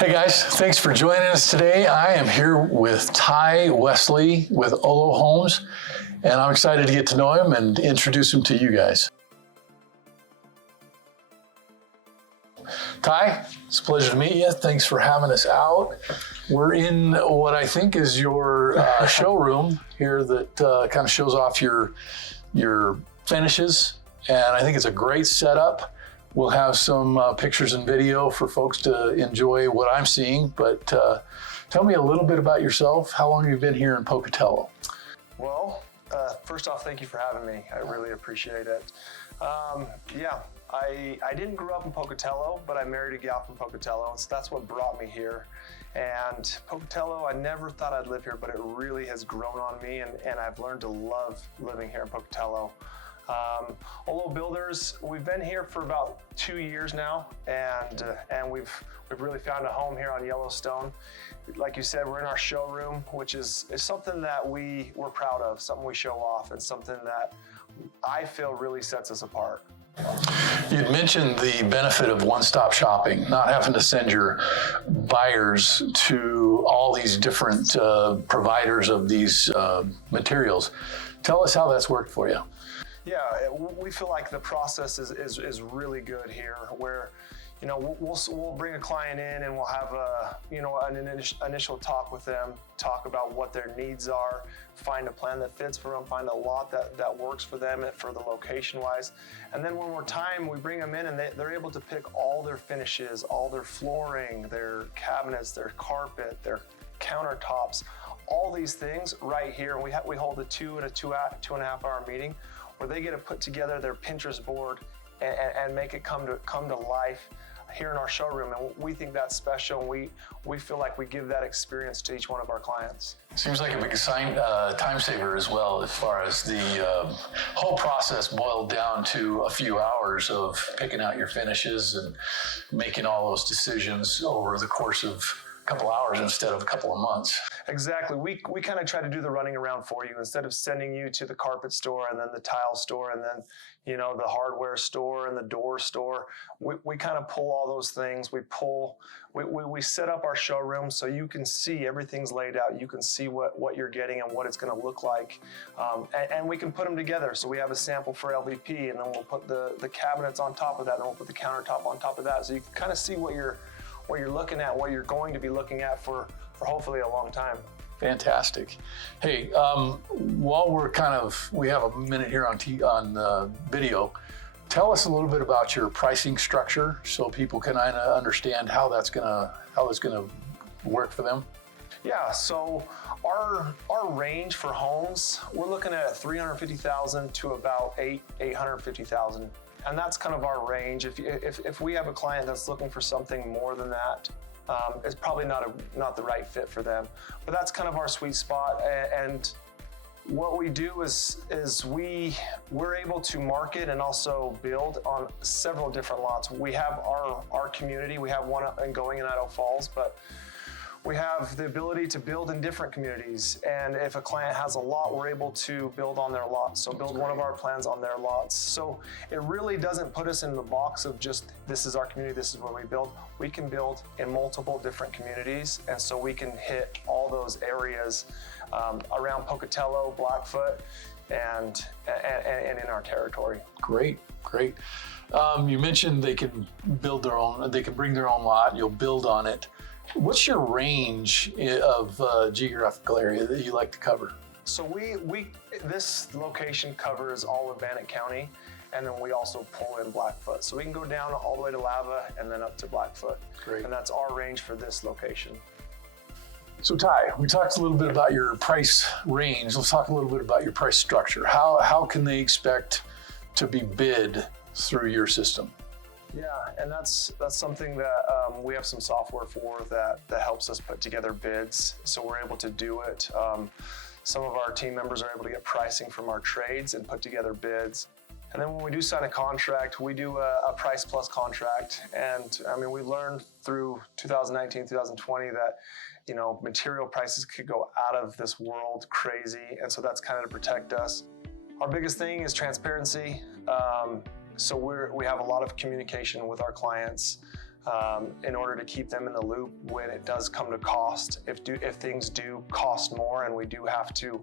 Hey guys, thanks for joining us today. I am here with Tai Wesley with Olo Homes, and I'm excited to get to know him and introduce him to you guys. Tai, it's a pleasure to meet you. Thanks for having us out. We're in what I think is your showroom here that kind of shows off your finishes, and I think it's a great setup. We'll have some pictures and video for folks to enjoy what I'm seeing, but tell me a little bit about yourself. How long have you been here in Pocatello? Well, first off, thank you for having me. I really appreciate it. I didn't grow up in Pocatello, but I married a gal from Pocatello, so that's what brought me here. And Pocatello, I never thought I'd live here, but it really has grown on me, and I've learned to love living here in Pocatello. Olo Builders, we've been here for about 2 years now, and we've really found a home here on Yellowstone. Like you said, we're in our showroom, which is something that we're proud of, something we show off, and something that I feel really sets us apart. You'd mentioned the benefit of one-stop shopping, not having to send your buyers to all these different providers of these materials. Tell us how that's worked for you. Yeah, we feel like the process is really good here, where we'll bring a client in and we'll have an initial talk with them, talk about what their needs are, find a plan that fits for them, find a lot that works for them for the location wise, and then one more time we bring them in and they're able to pick all their finishes, all their flooring, their cabinets, their carpet, their countertops, all these things right here. And we hold a 2.5 hour meeting where they get to put together their Pinterest board and make it come to life here in our showroom. And we think that's special, and we feel like we give that experience to each one of our clients. Seems like a big time saver as well, as far as the whole process boiled down to a few hours of picking out your finishes and making all those decisions over the course of a couple hours instead of a couple of months. Exactly. We kind of try to do the running around for you instead of sending you to the carpet store and then the tile store and then the hardware store and the door store. We kind of pull all those things. We set up our showroom so you can see everything's laid out. You can see what you're getting and what it's going to look like, and we can put them together. So we have a sample for LVP, and then we'll put the cabinets on top of that, and we'll put the countertop on top of that, so you can kind of see what you're looking at, what you're going to be looking at for hopefully a long time. Fantastic. Hey, while we have a minute here on video, tell us a little bit about your pricing structure so people can understand how that's gonna work for them. Yeah, so our range for homes, we're looking at $350,000 to about $850,000. And that's kind of our range. If we have a client that's looking for something more than that, it's probably not the right fit for them. But that's kind of our sweet spot. And what we do is we're able to market and also build on several different lots. We have our community. We have one going in Idaho Falls, but we have the ability to build in different communities. And if a client has a lot, we're able to build on their lot. So build one of our plans on their lots. So it really doesn't put us in the box of just, this is our community, this is where we build. We can build in multiple different communities. And so we can hit all those areas around Pocatello, Blackfoot, and in our territory. Great. You mentioned they can bring their own lot, you'll build on it. What's your range of geographical area that you like to cover? So this location covers all of Bannock County, and then we also pull in Blackfoot. So we can go down all the way to Lava and then up to Blackfoot. Great. And that's our range for this location. So Tai, we talked a little bit about your price range. Let's talk a little bit about your price structure. How can they expect to be bid through your system? Yeah, and that's something that we have some software for that helps us put together bids. So we're able to do it. Some of our team members are able to get pricing from our trades and put together bids. And then when we do sign a contract, we do a price plus contract. And I mean, we learned through 2019, 2020 that material prices could go out of this world crazy. And so that's kind of to protect us. Our biggest thing is transparency. So we have a lot of communication with our clients. in order to keep them in the loop when it does come to cost. If things do cost more and we do have to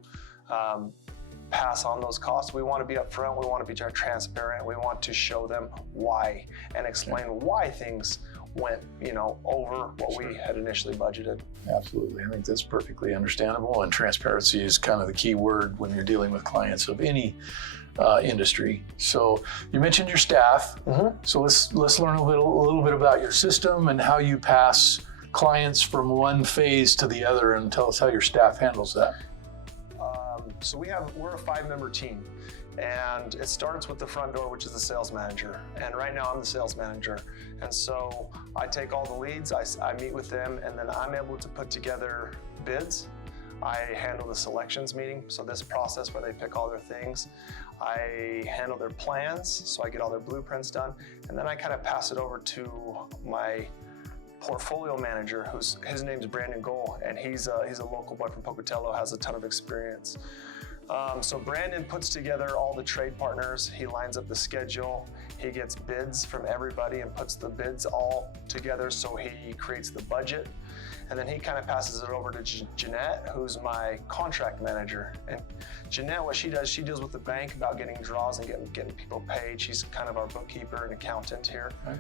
pass on those costs, we want to be upfront, we want to be transparent, we want to show them why and explain why things went, over what we had initially budgeted. Absolutely. I think that's perfectly understandable, and transparency is kind of the key word when you're dealing with clients of any industry. So you mentioned your staff. So let's learn a little bit about your system and how you pass clients from one phase to the other, and tell us how your staff handles that. So we're a 5-member team, and it starts with the front door, which is the sales manager. And right now I'm the sales manager. And so I take all the leads, I meet with them, and then I'm able to put together bids. I handle the selections meeting, so this process where they pick all their things. I handle their plans, so I get all their blueprints done, and then I kind of pass it over to my portfolio manager, his name's Brandon Gohl, and he's a local boy from Pocatello, has a ton of experience. So Brandon puts together all the trade partners, he lines up the schedule, he gets bids from everybody and puts the bids all together, so he creates the budget. And then he kind of passes it over to Jeanette, who's my contract manager. And Jeanette, what she does, she deals with the bank about getting draws and getting people paid. She's kind of our bookkeeper and accountant here. Okay.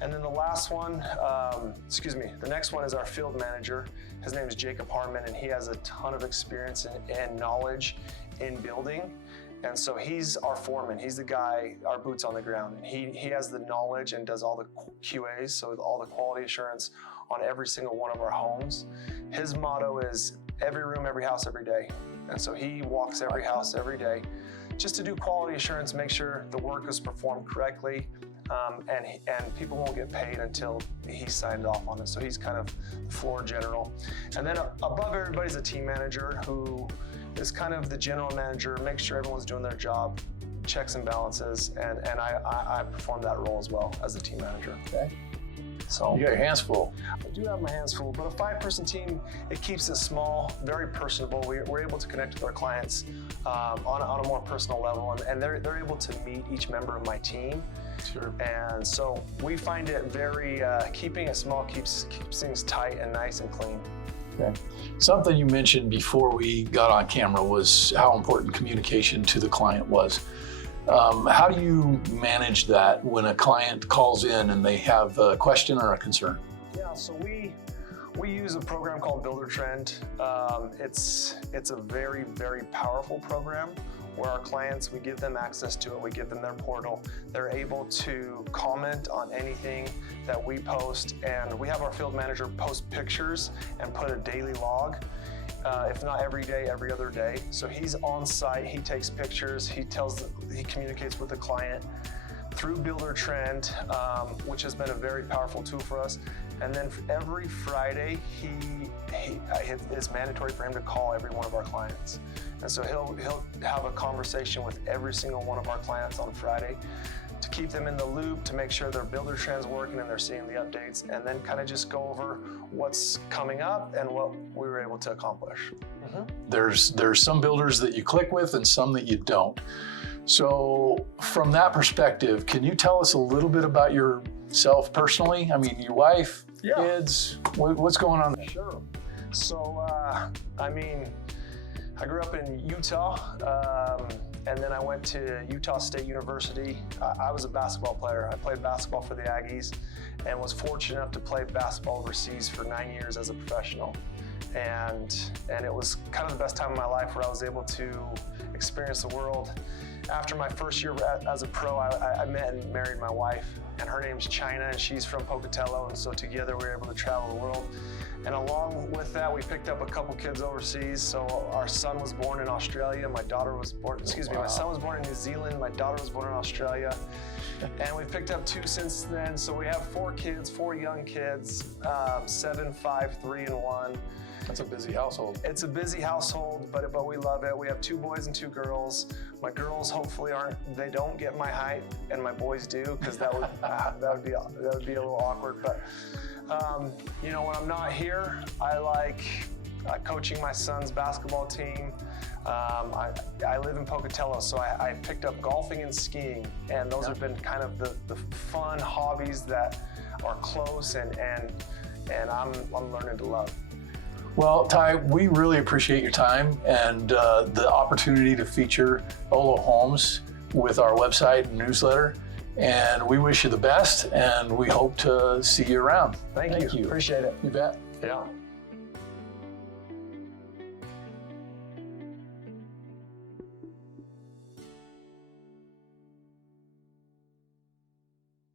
And then the last one, the next one is our field manager. His name is Jacob Harmon, and he has a ton of experience and knowledge in building. And so he's our foreman. He's the guy, our boots on the ground. And he has the knowledge and does all the QAs, so all the quality assurance on every single one of our homes. His motto is every room, every house, every day. And so he walks every house every day just to do quality assurance, make sure the work is performed correctly, and people won't get paid until he signed off on it. So he's kind of the floor general. And then above everybody's a team manager who is kind of the general manager, makes sure everyone's doing their job, checks and balances, and I perform that role as well as a team manager. Okay. So you got your hands full. I do have my hands full, but a 5-person team, it keeps it small, very personable. We're able to connect with our clients on a more personal level, and they're able to meet each member of my team. Sure. And so we find it very, keeping it small keeps things tight and nice and clean. Okay. Something you mentioned before we got on camera was how important communication to the client was. How do you manage that when a client calls in and they have a question or a concern? Yeah, so we use a program called Builder Trend. It's a very, very powerful program where our clients, we give them access to it, we give them their portal. They're able to comment on anything that we post, and we have our field manager post pictures and put a daily log. If not every day, every other day. So he's on site, he takes pictures, he communicates with the client through Builder Trend, which has been a very powerful tool for us. And then every Friday, it's mandatory for him to call every one of our clients. And so he'll have a conversation with every single one of our clients on Friday to keep them in the loop, to make sure their Builder Trend's working and they're seeing the updates, and then kind of just go over what's coming up and what we were able to accomplish. Mm-hmm. There's some builders that you click with and some that you don't. So from that perspective, can you tell us a little bit about yourself personally? I mean, your wife, kids, what's going on there? Sure. So, I grew up in Utah, and then I went to Utah State University. I was a basketball player. I played basketball for the Aggies and was fortunate enough to play basketball overseas for 9 years as a professional. And it was kind of the best time of my life where I was able to experience the world. After my first year as a pro, I met and married my wife, and her name's China, and she's from Pocatello, and so together we were able to travel the world. And along with that, we picked up a couple kids overseas. So our son was born in Australia, my daughter was born, my son was born in New Zealand, my daughter was born in Australia. And we've picked up 2 since then. So we have 4 kids, 4 young kids, 7, 5, 3, and 1. That's a busy household. It's a busy household, but we love it. We have 2 boys and 2 girls. My girls hopefully they don't get my height, and my boys do, because that would be a little awkward. But when I'm not here, I like coaching my son's basketball team. I live in Pocatello, so I picked up golfing and skiing, and those have been kind of the fun hobbies that are close and I'm learning to love. Well, Tai, we really appreciate your time and the opportunity to feature Olo Homes with our website and newsletter. And we wish you the best, and we hope to see you around. Thank you. Appreciate it. You bet. Yeah.